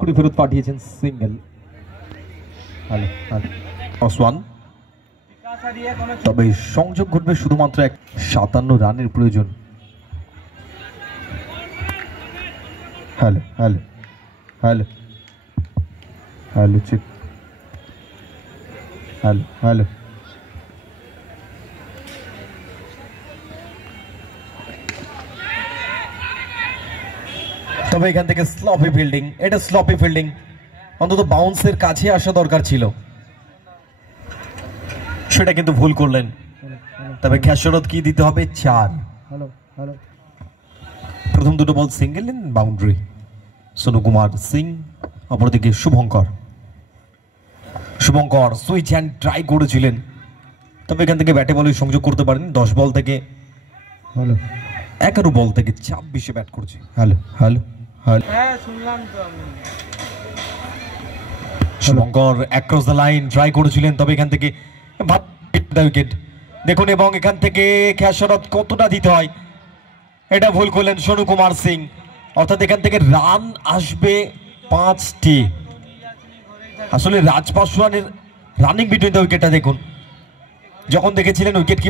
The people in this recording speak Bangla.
করে ফেরত পাঠিয়েছেন সিঙ্গেল। তবে সংযোগ ঘটবে শুধুমাত্র 57 রানের প্রয়োজন। Hello hello hello hello check hello hello তবে এখান থেকে স্লপি ফিল্ডিং, এটা স্লপি ফিল্ডিং, অন্তত বাউন্সের কাছে আসা দরকার ছিল, সেটা কিন্তু ভুল করলেন। তবে খেসারত কি দিতে হবে? 4। প্রথম দুটো বল single in boundary. Sonu Kumar Singh, অপরদিকে শুভঙ্কর সুইচ হ্যান্ড ট্রাই করেছিলেন, তবে এখান থেকে ব্যাটে বলে সংযোগ করতে পারেন। 10 বল থেকে 11 বল থেকে 26-এ ব্যাট করছে। Hello hello hello Shubhankar across the line try করেছিলেন, তবে এখান থেকে উইকেট দেখুন, এবং এখান থেকে খেসারত কতটা দিতে হয় এটা ভুল করলেন সোনু কুমার সিং। অর্থাৎ এখান থেকে রান আসবে 5টি। আসলে রাজ পাসওয়ানের রানিং বিটুইন দ্য উইকেটটা দেখুন, যখন দেখেছিলেন উইকেট